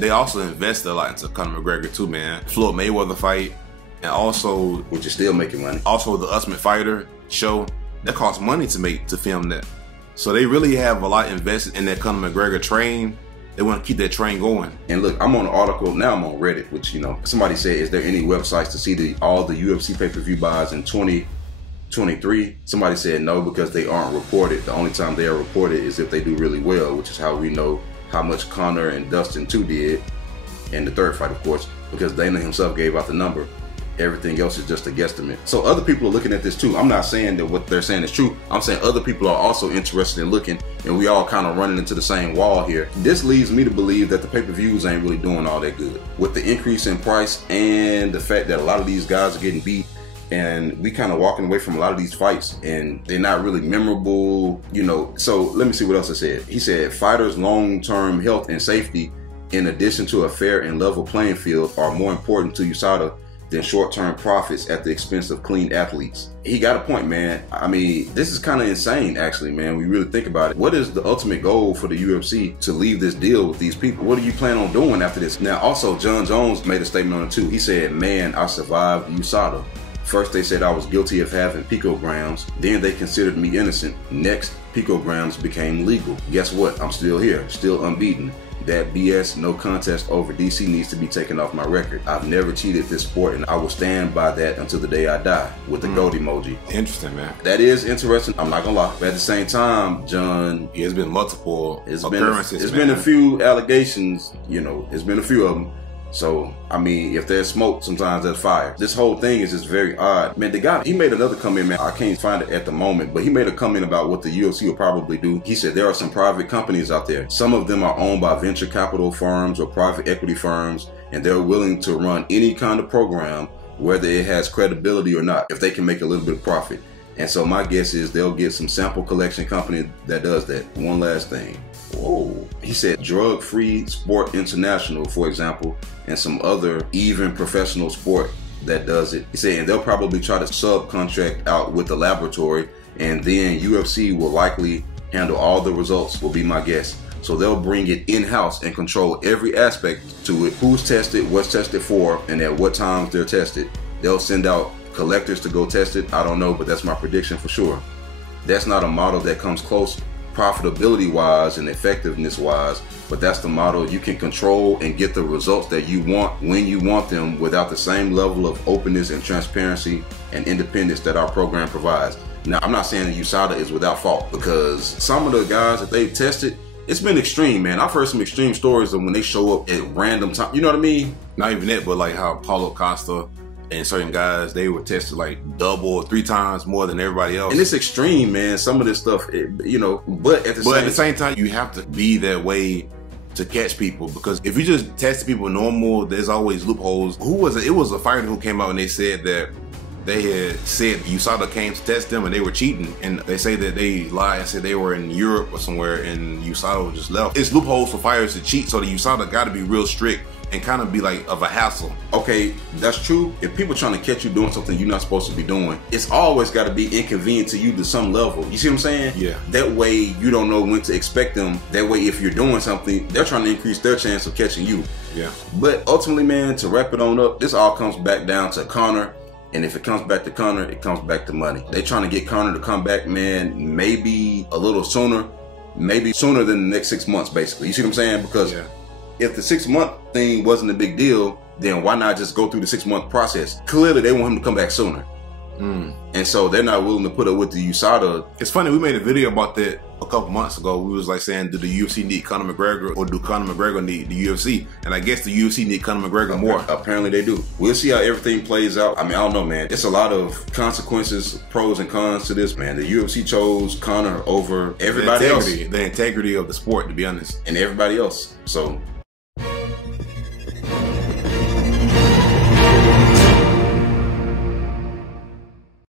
They also invested a lot into Conor McGregor too, man. Floyd Mayweather fight, and also, which is still making money. Also the Ultimate Fighter show, that costs money to film that. So they really have a lot invested in that Conor McGregor train. They want to keep that train going. And look, I'm on an article, now I'm on Reddit, which, you know, somebody said, is there any websites to see all the UFC pay-per-view buys in 2023? Somebody said no, because they aren't reported. The only time they are reported is if they do really well, which is how we know how much Conor and Dustin 2 did in the third fight, of course, because Dana himself gave out the number. Everything else is just a guesstimate. So other people are looking at this too. I'm not saying that what they're saying is true. I'm saying other people are also interested in looking, and we all kind of running into the same wall here. This leads me to believe that the pay-per-views ain't really doing all that good. With the increase in price and the fact that a lot of these guys are getting beat, and we kind of walking away from a lot of these fights, and they're not really memorable, you know. So let me see what else I said. He said, fighters' long-term health and safety, in addition to a fair and level playing field, are more important to USADA than short-term profits at the expense of clean athletes. He got a point, man. I mean, this is kind of insane, actually, man. We really think about it. What is the ultimate goal for the UFC to leave this deal with these people? What do you plan on doing after this? Now, also, John Jones made a statement on it too. He said, man, I survived USADA. First, they said I was guilty of having picograms. Then they considered me innocent. Next, picograms became legal. Guess what? I'm still here, still unbeaten. That BS no contest over DC needs to be taken off my record. I've never cheated this sport, and I will stand by that until the day I die, with the goat emoji. Interesting, man. That is interesting. I'm not gonna lie. But at the same time, John, there's been multiple occurrences. It's been a few allegations, you know, it's been a few of them. So, I mean, if there's smoke, sometimes there's fire. This whole thing is just very odd. Man, the guy, he made another comment, man. I can't find it at the moment, but he made a comment about what the UFC will probably do. He said there are some private companies out there. Some of them are owned by venture capital firms or private equity firms, and they're willing to run any kind of program, whether it has credibility or not, if they can make a little bit of profit. And so my guess is they'll get some sample collection company that does that. One last thing. Whoa. He said Drug-Free Sport International, for example, and some other even professional sport that does it. He said, and they'll probably try to subcontract out with the laboratory, and then UFC will likely handle all the results, will be my guess. So they'll bring it in-house and control every aspect to it. Who's tested, what's tested for, and at what times they're tested. They'll send out collectors to go test it. I don't know, but that's my prediction for sure. That's not a model that comes close profitability wise and effectiveness wise, but that's the model you can control and get the results that you want when you want them, without the same level of openness and transparency and independence that our program provides. Now, I'm not saying that USADA is without fault, because some of the guys that they've tested, it's been extreme, man. I've heard some extreme stories of when they show up at random times. You know what I mean? Not even that, but like how Paulo Costa and certain guys, they were tested like double or 3 times more than everybody else. And it's extreme, man. Some of this stuff, you know, but at the same time, you have to be that way to catch people, because if you just test people normal, there's always loopholes. Who was it? It was a fighter who came out and they said that they had said USADA came to test them and they were cheating, and they say that they lied and said they were in Europe or somewhere and USADA just left. It's loopholes for fighters to cheat, so the USADA got to be real strict and kind of be like of a hassle. Okay, that's true. If people trying to catch you doing something you're not supposed to be doing, it's always got to be inconvenient to you to some level. You see what I'm saying? Yeah. That way you don't know when to expect them. That way if you're doing something, they're trying to increase their chance of catching you. Yeah. But ultimately, man, to wrap it on up, this all comes back down to Conor. And if it comes back to Conor, it comes back to money. They trying to get Conor to come back, man, maybe a little sooner. Maybe sooner than the next 6 months, basically. You see what I'm saying? Because if the 6-month thing wasn't a big deal, then why not just go through the 6-month process? Clearly, they want him to come back sooner. And so they're not willing to put up with the USADA. It's funny, we made a video about that a couple months ago. We was like saying, do the UFC need Conor McGregor, or do Conor McGregor need the UFC? And I guess the UFC need Conor McGregor more. Apparently they do. We'll see how everything plays out. I mean, I don't know, man. It's a lot of consequences, pros and cons to this, man. The UFC chose Conor over everybody else. The integrity of the sport, to be honest. And everybody else. So